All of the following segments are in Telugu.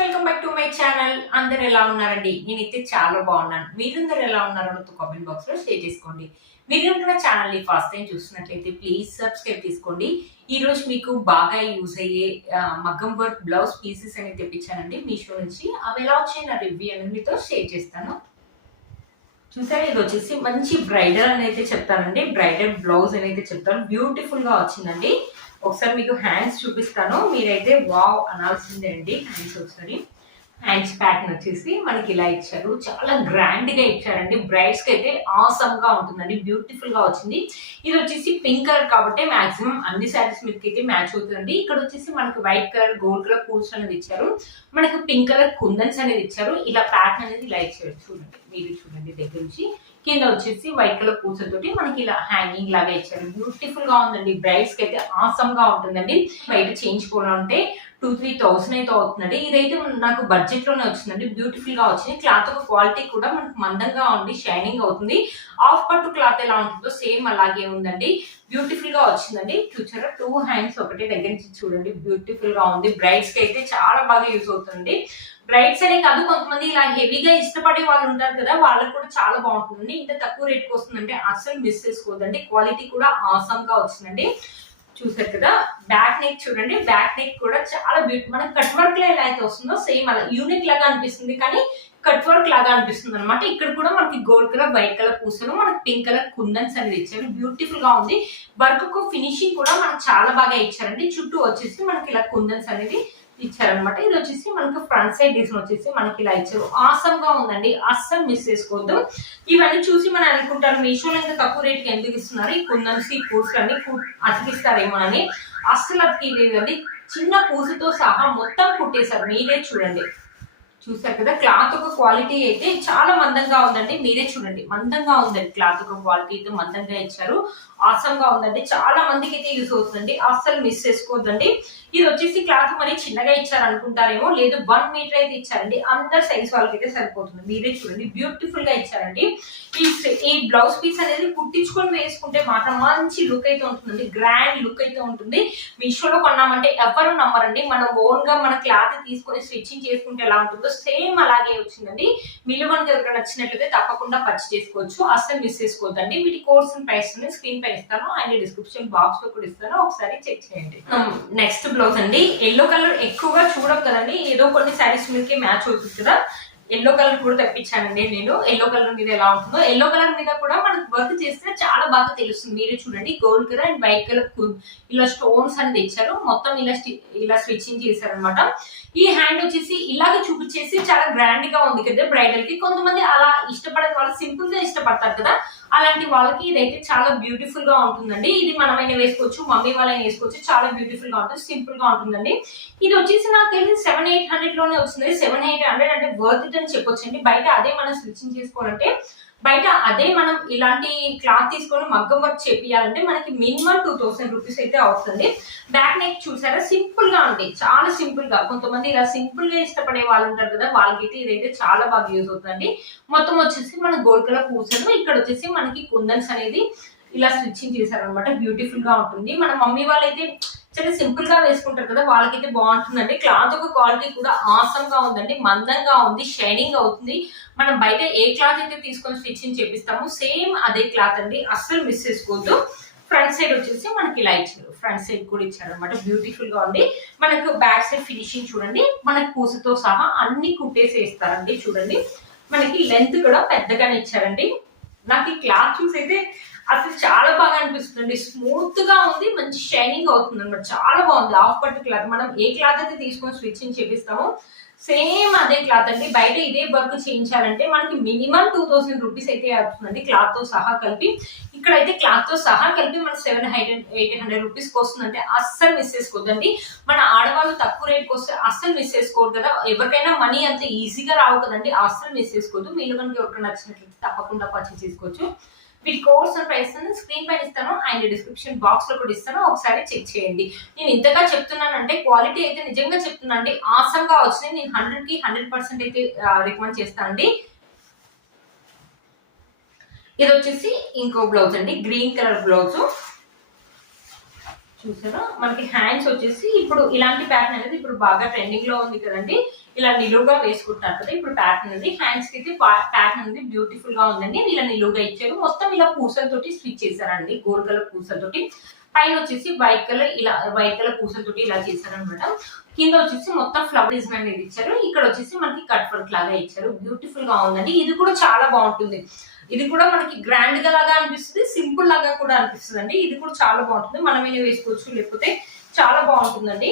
Welcome back to my channel అందరు ఎలా ఉన్నారండి? నేనైతే చాలా బాగున్నాను. మీరందరూ ఎలా ఉన్నారో కామెంట్ బాక్స్లో షేర్ చేసుకోండి. మీరు కూడా ఛానల్ని ఫస్ట్ టైం చూస్తున్నట్లయితే ప్లీజ్ సబ్స్క్రైబ్ చేసుకోండి ఈ రోజు మీకు బాగా యూజ్ అయ్యే మగ్గం వర్క్ బ్లౌజ్ పీసెస్ అనేది తెప్పించానండి. మీషో నుంచి. అవి ఎలా వచ్చాయి నా రివ్యూ అనేది మీతో షేర్ చేస్తాను. చూసారా? ఇది వచ్చేసి మంచి బ్రైడల్ అనేది చెప్తానండి. బ్రైడల్ బ్లౌజ్ అనేది చెప్తాను. బ్యూటిఫుల్గా వచ్చిందండి. ఒకసారి మీకు హ్యాండ్స్ చూపిస్తాను. మీరైతే వావ్ అనాల్సిందే అండి హ్యాండ్స్ ఒకసారి. హ్యాండ్స్ ప్యాటర్న్ వచ్చేసి మనకి ఇలా ఇచ్చారు. చాలా గ్రాండ్గా ఇచ్చారండి. బ్రైడ్స్కి అయితే ఆసమ్గా ఉంటుందండి. బ్యూటిఫుల్గా వచ్చింది. ఇది వచ్చేసి పింక్ కలర్ కాబట్టి మాక్సిమం అన్ని శారీస్ మీకు అయితే మ్యాచ్ అవుతుందండి. ఇక్కడ వచ్చేసి మనకి వైట్ కలర్ గోల్డ్ కలర్ పూల్స్ అనేది ఇచ్చారు. మనకి పింక్ కలర్ కుందన్స్ అనేది ఇచ్చారు. ఇలా ప్యాటర్న్ అనేది ఇలా ఇచ్చారు. చూడండి. మీరు చూడండి దగ్గర నుంచి. కింద వచ్చేసి వైట్ కలర్ పూసలతోటి మనకి ఇలా హ్యాంగింగ్ లాగా ఇచ్చారు. బ్యూటిఫుల్గా ఉందండి. బ్రైడ్స్కి అయితే ఆసమ్గా ఉంటుందండి. బయట చేయించుకోవాలంటే టూ త్రీ థౌసండ్ అయితే అవుతుందండి. ఇదైతే నాకు బడ్జెట్లోనే వచ్చిందండి. బ్యూటిఫుల్గా వచ్చింది. క్లాత్ ఒక క్వాలిటీ కూడా మనకు మందంగా ఉండి షైనింగ్ అవుతుంది. ఆఫ్ పట్టు క్లాత్ ఎలా ఉంటుందో సేమ్ అలాగే ఉందండి. బ్యూటిఫుల్గా వచ్చిందండి. చూసారా టూ హ్యాండ్స్ ఒకటి దగ్గర నుంచి చూడండి. బ్యూటిఫుల్గా ఉంది. బ్రైడ్స్కి అయితే చాలా బాగా యూజ్ అవుతుంది బ్రైడ్స్ అనే కాదు కొంతమంది ఇలా హెవీగా ఇష్టపడే వాళ్ళు ఉంటారు కదా వాళ్ళకి కూడా చాలా బాగుంటుందండి. ఇంత తక్కువ రేట్కి వస్తుందంటే అస్సలు మిస్ చేసుకోదండి క్వాలిటీ కూడా ఆసమ్గా వచ్చిందండి. చూసారు కదా? బ్యాక్ నెక్ చూడండి. బ్యాక్ నెక్ కూడా చాలా బ్యూటీ మనకి కట్ వర్క్లో ఎలా అయితే వస్తుందో సేమ్ అలా యూనిక్ లాగా అనిపిస్తుంది కానీ కట్ వర్క్ లాగా అనిపిస్తుంది అనమాట ఇక్కడ కూడా మనకి గోల్డ్ కలర్ వైట్ కలర్ పూసలు మనకి పింక్ కలర్ కుందన్స్ అనేది ఇచ్చారు. బ్యూటిఫుల్గా ఉంది. వర్క్కు ఫినిషింగ్ కూడా మనకు చాలా బాగా ఇచ్చారండి. చుట్టూ వచ్చేసి మనకి ఇలా కుందన్స్ అనేది ఇచ్చారనమాట ఇది వచ్చేసి మనకి ఫ్రంట్ సైడ్ డిజైన్ వచ్చేసి మనకి ఇలా ఇచ్చారు. ఆసమ్గా ఉందండి. అస్సలు మిస్ చేసుకోవద్దు. ఇవన్నీ చూసి మనం అనుకుంటారు మీషోలో ఇంత తక్కువ రేట్కి ఎందుకు ఇస్తున్నారు? ఈ కుందన్స్ ఈ పూసలు అన్ని అతికిస్తారేమో అని. అస్సలు అతికిలేదండి చిన్న పూసతో సహా మొత్తం కుట్టేశారు. మీరే చూడండి. చూసారు కదా? క్లాత్ ఒక క్వాలిటీ అయితే చాలా మందంగా ఉందండి. మీరే చూడండి. మందంగా ఉందండి. క్లాత్ ఒక క్వాలిటీ అయితే మందంగా ఇచ్చారు. ఆసమ్గా ఉందండి. చాలా మందికి అయితే యూస్ అవుతుందండి. అస్సలు మిస్ చేసుకోవద్దండి. ఇది వచ్చేసి క్లాత్ మరి చిన్నగా ఇచ్చారు అనుకుంటారేమో లేదు వన్ మీటర్ అయితే ఇచ్చారండి. అందరు సైజ్ వాళ్ళకైతే సరిపోతుంది. మీరే చూడండి. బ్యూటిఫుల్గా ఇచ్చారండి. ఈ ఈ బ్లౌజ్ పీస్ అనేది కుట్టించుకొని వేసుకుంటే మాత్రం మంచి లుక్ అయితే ఉంటుందండి. గ్రాండ్ లుక్ అయితే ఉంటుంది. మీషోలో కొన్నామంటే ఎవరు నమ్మరండి. మనం ఓన్గా మన క్లాత్ తీసుకొని స్టిచ్చింగ్ చేసుకుంటే ఎలా ఉంటుందో సేమ్ అలాగే వచ్చిందండి. మీరు మనకి ఎవరైనా నచ్చినట్లయితే తప్పకుండా పర్చేస్ చేసుకోవచ్చు. అస్సలు మిస్ చేసుకోవద్దండి. వీటి కోర్స్ ప్రైస్ స్క్రీన్ పై ఇస్తాను అండ్ డిస్క్రిప్షన్ బాక్స్లో కూడా ఇస్తాను. ఒకసారి చెక్ చేయండి. నెక్స్ట్ బ్లౌజ్ అండి. ఎల్లో కలర్ ఎక్కువగా చూడవు కదండి. ఏదో కొన్ని శారీస్ మీదకి మ్యాచ్ అవుతుంది కదా. ఎల్లో కలర్ కూడా తెప్పించానండి నేను. ఎల్లో కలర్ మీద ఎలా ఉంటుందో. ఎల్లో కలర్ మీద కూడా మనకు వర్క్ చేస్తే చాలా బాగా తెలుస్తుంది. మీరే చూడండి. Gold colour and white colour ఇలా స్టోన్స్ అనేది ఇచ్చారు మొత్తం ఇలా స్టి- ఇలా స్టిచ్చింగ్ చేశారనమాట ఈ హ్యాండ్ వచ్చేసి ఇలాగే చూపించేసి చాలా గ్రాండ్గా ఉంది కదా. బ్రైడల్కి కొంతమంది అలా ఇష్టపడే వాళ్ళు సింపుల్గా ఇష్టపడతారు కదా. అలాంటి వాళ్ళకి ఇదైతే చాలా బ్యూటిఫుల్గా ఉంటుందండి. ఇది మనమైనా వేసుకోవచ్చు మమ్మీ వాళ్ళైనా వేసుకోవచ్చు చాలా బ్యూటిఫుల్గా ఉంటుంది సింపుల్గా ఉంటుందండి. ఇది వచ్చేసి నాకు తెలిసి సెవెన్ ఎయిట్ హండ్రెడ్లోనే వస్తుంది. సెవెన్ ఎయిట్ హండ్రెడ్ అంటే వర్త్ ఇట్ అని చెప్పొచ్చండి. బయట అదే మనం స్టిచ్చింగ్ చేసుకోవాలంటే బయట అదే మనం ఇలాంటి క్లాత్ తీసుకొని మగ్గం వర్క్ చేపియాలంటే మనకి మినిమం టూ థౌసండ్ రూపీస్ అయితే అవుతుంది. బ్యాక్ నెక్ చూసారా? సింపుల్గా ఉంది. చాలా సింపుల్గా. కొంతమంది ఇలా సింపుల్గా ఇష్టపడే వాళ్ళు ఉంటారు కదా వాళ్ళకైతే ఇదైతే చాలా బాగా యూజ్ అవుతుంది మొత్తం వచ్చేసి మన గోల్డ్ కలర్ పూసలు. ఇక్కడ వచ్చేసి మనకి కుందన్స్ అనేది ఇలా స్టిచ్చింగ్ చేశారనమాట బ్యూటిఫుల్గా ఉంటుంది. మన మమ్మీ వాళ్ళైతే చాలా సింపుల్గా వేసుకుంటారు కదా వాళ్ళకైతే బాగుంటుందండి. క్లాత్ ఒక క్వాలిటీ కూడా ఆసమ్గా ఉందండి. మందంగా ఉంది షైనింగ్ అవుతుంది. మనం బయట ఏ క్లాత్ అయితే తీసుకొని స్టిచ్చింగ్ చేపిస్తామో సేమ్ అదే క్లాత్ అండి. అస్సలు మిస్ చేసుకోవద్దు. ఫ్రంట్ సైడ్ వచ్చేసి మనకి ఇలా ఇచ్చారు. ఫ్రంట్ సైడ్ కూడా ఇచ్చారు అనమాట బ్యూటిఫుల్గా ఉంది. మనకు బ్యాక్ సైడ్ ఫినిషింగ్ చూడండి. మనకి పూసతో సహా అన్ని కుట్టేసి ఇస్తారండి చూడండి. మనకి లెంత్ కూడా పెద్దగానే ఇచ్చారండి. నాకు ఈ క్లాత్ చూసి అయితే అసలు చాలా బాగా అనిపిస్తుంది స్మూత్గా ఉంది మంచి షైనింగ్ అవుతుంది అనమాట చాలా బాగుంది. ఆఫ్ పట్టు క్లాత్ మనం ఏ క్లాత్ అయితే తీసుకొని స్టిచ్చింగ్ చేపిస్తామో సేమ్ అదే క్లాత్ అండి. బయట ఇదే వర్క్ చేయించాలంటే మనకి మినిమం టూ థౌసండ్ రూపీస్ అయితే అవుతుందండి క్లాత్తో సహా కలిపి. ఇక్కడైతే క్లాత్తో సహా కలిపి మనం seven hundred eight hundred rupees వస్తుందంటే అస్సలు మిస్ చేసుకోవద్దండి. మన ఆడవాళ్ళు తక్కువ రేట్కి వస్తే అస్సలు మిస్ చేసుకోవద్దు కదా. ఎవరికైనా మనీ అంత ఈజీగా రావు కదండి. అస్సలు మిస్ చేసుకోవద్దు. మీరు కనుక ఎవరికైనా నచ్చినట్లయితే తప్పకుండా పర్చేస్ చేసుకోవచ్చు. వీటి కోర్స్ ప్రైస్ స్క్రీన్ పైన ఇస్తాను అండ్ డిస్క్రిప్షన్ బాక్స్లో కూడా ఇస్తాను ఒకసారి చెక్ చేయండి. నేను ఇంతగా చెప్తున్నానంటే క్వాలిటీ అయితే నిజంగా చెప్తున్నానండి. ఆసమ్గా వచ్చింది. నేను హండ్రెడ్కి హండ్రెడ్ పర్సెంట్ అయితే రికమెండ్ చేస్తానండి ఇది వచ్చేసి ఇంకో బ్లౌజ్ అండి. గ్రీన్ కలర్ బ్లౌజ్ చూసారా? మనకి హ్యాండ్స్ వచ్చేసి ఇప్పుడు ఇలాంటి ప్యాటర్న్ అనేది ఇప్పుడు బాగా ట్రెండింగ్లో ఉంది కదండి. ఇలా నిలువుగా వేసుకుంటారు కదా ఇప్పుడు ప్యాటర్న్ అనేది హ్యాండ్స్కి అయితే ప్యాటర్న్ అనేది బ్యూటిఫుల్గా ఉందండి. ఇలా నిలువుగా ఇచ్చారు. మొత్తం ఇలా పూసలతోటి స్టిచ్ చేశారండి గోల్డ్ కలర్ పూసలతోటి. పైన వచ్చేసి వైట్ కలర్ ఇలా వైట్ కలర్ పూసలతోటి ఇలా చేశారనమాట. కింద వచ్చేసి మొత్తం ఫ్లవర్ డిజైన్ అనేది ఇచ్చారు. ఇక్కడ వచ్చేసి మనకి కట్ వర్క్ లాగా ఇచ్చారు. బ్యూటిఫుల్గా ఉందండి. ఇది కూడా చాలా బాగుంటుంది. ఇది కూడా మనకి గ్రాండ్గా లాగా అనిపిస్తుంది సింపుల్ లాగా కూడా అనిపిస్తుంది అండి ఇది కూడా చాలా బాగుంటుంది. మనమైనా వేసుకోవచ్చు లేకపోతే చాలా బాగుంటుందండి.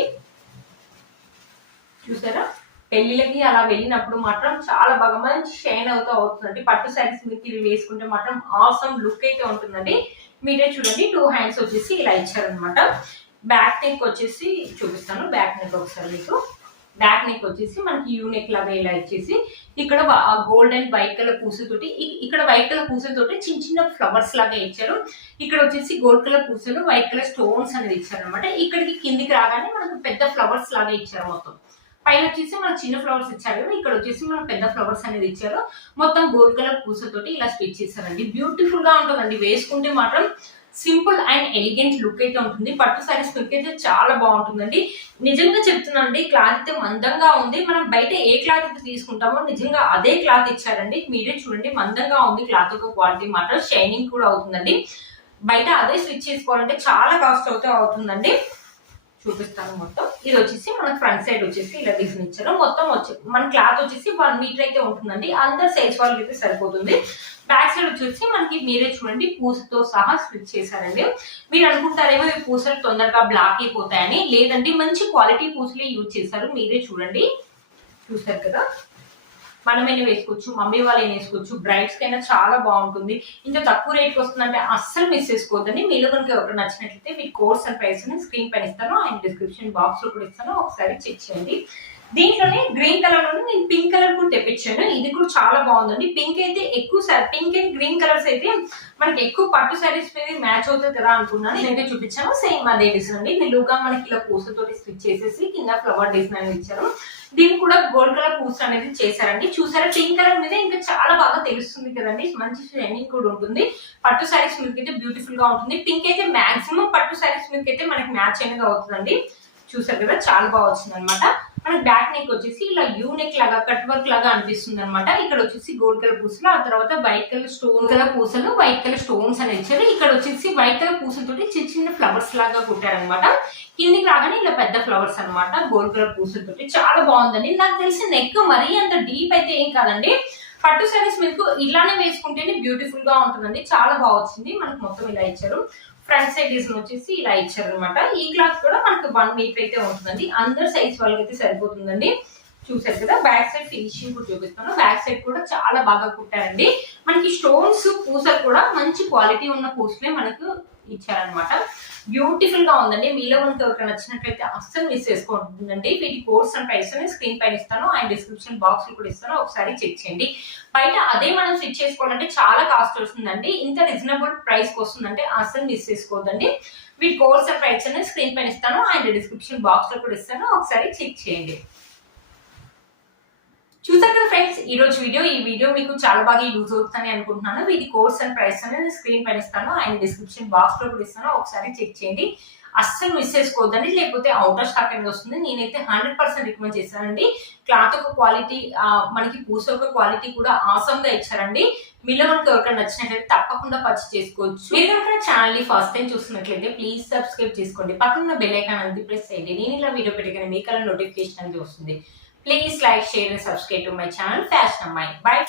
చూసారా? పెళ్ళిళ్ళకి అలా వెళ్ళినప్పుడు మాత్రం చాలా బాగా మంచి షైన్ అవుతూ అవుతుందండి పట్టు శారీస్ మీకు ఇవి వేసుకుంటే మాత్రం ఆసమ్ లుక్ అయితే ఉంటుందండి. మీరే చూడండి. టూ హ్యాండ్స్ వచ్చేసి ఇలా ఇచ్చారనమాట బ్యాక్ నెక్ వచ్చేసి చూపిస్తాను. బ్యాక్ నెక్ ఒకసారి మీకు. బ్యాక్ నెక్ వచ్చేసి మనకి యూ నెక్ లాగా ఇలా ఇచ్చేసి ఇక్కడ గోల్డ్ అండ్ వైట్ కలర్ పూసతోటి ఇక్కడ వైట్ కలర్ పూసతోటి చిన్న చిన్న ఫ్లవర్స్ లాగా ఇచ్చారు. ఇక్కడ వచ్చేసి గోల్డ్ కలర్ పూసలు వైట్ కలర్ స్టోన్స్ అనేది ఇచ్చారు అనమాట ఇక్కడికి కిందికి రాగానే మనకు పెద్ద ఫ్లవర్స్ లాగా ఇచ్చారు మొత్తం. పైన వచ్చేసి మనకు చిన్న ఫ్లవర్స్ ఇచ్చారు. ఇక్కడ వచ్చేసి మనకు పెద్ద ఫ్లవర్స్ అనేది ఇచ్చారు. మొత్తం గోల్డ్ కలర్ పూసతోటి ఇలా స్టిచ్ చేశారండి. బ్యూటిఫుల్గా ఉంటుందండి. వేసుకుంటే మాత్రం సింపుల్ అండ్ ఎలిగెంట్ లుక్ అయితే ఉంటుంది. పట్టు సారీస్ లుక్ అయితే చాలా బాగుంటుందండి. నిజంగా చెప్తున్నానండి క్లాత్ అయితే మందంగా ఉంది. మనం బయట ఏ క్లాత్ అయితే తీసుకుంటామో నిజంగా అదే క్లాత్ ఇచ్చారండి. మీరే చూడండి మందంగా ఉంది క్లాత్. యొక్క క్వాలిటీ మాత్రం షైనింగ్ కూడా అవుతుందండి. బయట అదే స్విచ్ చేసుకోవాలంటే చాలా కాస్ట్ అవుతే అవుతుందండి. చూపిస్తాను మొత్తం. ఇది వచ్చేసి మన ఫ్రంట్ సైడ్ వచ్చేసి ఇలా డిజైన్ ఇచ్చారు. మొత్తం వచ్చి మన క్లాత్ వచ్చేసి వన్ మీటర్ అయితే ఉంటుందండి. అందరు సైజ్ వాళ్ళకి అయితే సరిపోతుంది. బ్యాక్ సైడ్ వచ్చేసి మనకి మీరే చూడండి పూసతో సహా స్టిచ్ చేశారండి. మీరు అనుకుంటారేమో ఈ పూసలు తొందరగా బ్లాక్ అయిపోతాయని. లేదండి మంచి క్వాలిటీ పూసలే యూజ్ చేశారు. మీరే చూడండి. చూసారు కదా? మనమైనా వేసుకోవచ్చు మమ్మీ వాళ్ళైనా వేసుకోవచ్చు బ్రైడ్స్ కైనా చాలా బాగుంటుంది. ఇంత తక్కువ రేట్కి వస్తుందంటే అస్సలు మిస్ చేసుకోవద్దని మీరు కనుక ఎవరు నచ్చినట్లయితే మీ కోర్స్ అండ్ ప్రైస్ స్క్రీన్ పైన ఇస్తాను. అండ్ డిస్క్రిప్షన్ బాక్స్లో కూడా ఇస్తాను. ఒకసారి చెక్ చేయండి. దీంట్లోనే గ్రీన్ కలర్లో నేను పింక్ కలర్ కూడా తెప్పించాను. ఇది కూడా చాలా బాగుందండి. పింక్ అయితే ఎక్కువ పింక్ అండ్ గ్రీన్ కలర్స్ అయితే మనకి ఎక్కువ పట్టు శారీస్ మీద మ్యాచ్ అవుతుంది కదా అనుకున్నాను. నేనైతే చూపించాను. సేమ్ అదే డిజైన్ అండి. నిలువుగా మనకి ఇలా పూసలతోటి స్టిచ్ చేసేసి కింద ఫ్లవర్ డిజైన్ అనేది ఇచ్చారు. దీనికి కూడా గోల్డ్ కలర్ పూస్ అనేది చేశారండి. చూసారా? పింక్ కలర్ మీద ఇంకా చాలా బాగా తెలుస్తుంది కదండి. మంచి షైనింగ్ కూడా ఉంటుంది. పట్టు శారీస్ మీదకి అయితే బ్యూటిఫుల్గా ఉంటుంది. పింక్ అయితే మాక్సిమం పట్టు శారీస్ మీదకి అయితే మనకి మ్యాచ్ అనేది అవుతుందండి. చూసారు కదా? చాలా బాగా వచ్చింది అనమాట మనకి బ్యాక్ నెక్ వచ్చేసి ఇలా యూ నెక్ లాగా కట్ వర్క్ లాగా అనిపిస్తుంది అనమాట ఇక్కడ వచ్చేసి గోల్డ్ కలర్ పూసలు ఆ తర్వాత వైట్ కలర్ స్టోన్ కలర్ పూసలు వైట్ కలర్ స్టోన్స్ అని ఇచ్చారు. ఇక్కడ వచ్చేసి వైట్ కలర్ పూసలతోటి చిన్న చిన్న ఫ్లవర్స్ లాగా కుట్టారనమాట కిందికి రాగానే ఇలా పెద్ద ఫ్లవర్స్ అన్నమాట గోల్డ్ కలర్ పూసలతోటి. చాలా బాగుందండి. నాకు తెలిసి నెక్ మరీ అంత డీప్ అయితే ఏం కాదండి. పట్టు సారీస్ మీకు ఇలానే వేసుకుంటేనే బ్యూటిఫుల్గా ఉంటుందండి. చాలా బాగా వచ్చింది. మనకు మొత్తం ఇలా ఇచ్చారు. ఫ్రంట్ సైడ్ డిజైన్ వచ్చేసి ఇలా ఇచ్చారనమాట ఈ క్లాత్ కూడా మనకు వన్ మీటర్ అయితే ఉంటుందండి. అందరు సైజ్ వాళ్ళకి అయితే సరిపోతుందండి. చూసారు కదా బ్యాక్ సైడ్ ఫినిషింగ్ కూడా చూపిస్తాను. బ్యాక్ సైడ్ కూడా చాలా బాగా కుట్టారండి. మనకి స్టోన్స్ పూసలు కూడా మంచి క్వాలిటీ ఉన్న పూసలే మనకు ఇచ్చారనమాట బ్యూటిఫుల్గా ఉందండి. మీలో మనకి ఎవరికి నచ్చినట్లయితే అస్సలు మిస్ చేసుకోండి వీటి కోర్స్ అండ్ ప్రైస్ అని స్క్రీన్ పైన ఇస్తాను. అండ్ డిస్క్రిప్షన్ బాక్స్లో కూడా ఇస్తాను. ఒకసారి చెక్ చేయండి. బయట అదే మనం స్టిచ్ చేసుకోవాలంటే చాలా కాస్ట్ వస్తుందండి. ఇంత రీజనబుల్ ప్రైస్కి వస్తుందంటే అస్సలు మిస్ చేసుకోవద్దండి. వీటి కోర్స్ అండ్ ప్రైస్ అనేది స్క్రీన్ పైన ఇస్తాను. అండ్ డిస్క్రిప్షన్ బాక్స్లో కూడా ఇస్తాను. ఒకసారి చెక్ చేయండి. ఈ రోజు వీడియో ఈ వీడియో మీకు చాలా బాగా యూజ్ అవుతుందని అనుకుంటున్నాను. ఇది కోర్స్ అండ్ ప్రైస్ అనేది స్క్రీన్ పైన ఇస్తాను. అండ్ డిస్క్రిప్షన్ బాక్స్లో కూడా ఇస్తాను. ఒకసారి చెక్ చేయండి. అస్సలు మిస్ చేసుకోవద్దండి. లేకపోతే అవుట్ ఆఫ్ స్టాక్ అనేది వస్తుంది. నేనైతే హండ్రెడ్ పర్సెంట్ రికమెండ్ చేశానండి. క్లాత్ ఒక క్వాలిటీ మనకి పూస ఒక క్వాలిటీ కూడా ఆసమ్గా ఇచ్చారండి. మీలో మనకి ఎవరికైనా నచ్చినట్లయితే తప్పకుండా పర్చేస్ చేసుకోవచ్చు. మీరు ఎవరికైనా ఛానల్ని ఫస్ట్ టైం చూస్తున్నట్లయితే ప్లీజ్ సబ్స్క్రైబ్ చేసుకోండి. పక్కన బెల్ ఐకాన్ అనేది ప్రెస్ చేయండి. నేను ఇలా వీడియో పెట్టగానే మీకు అలా నోటిఫికేషన్ అనేది వస్తుంది. Please like, share and subscribe to my channel Fashion Mind. Bye.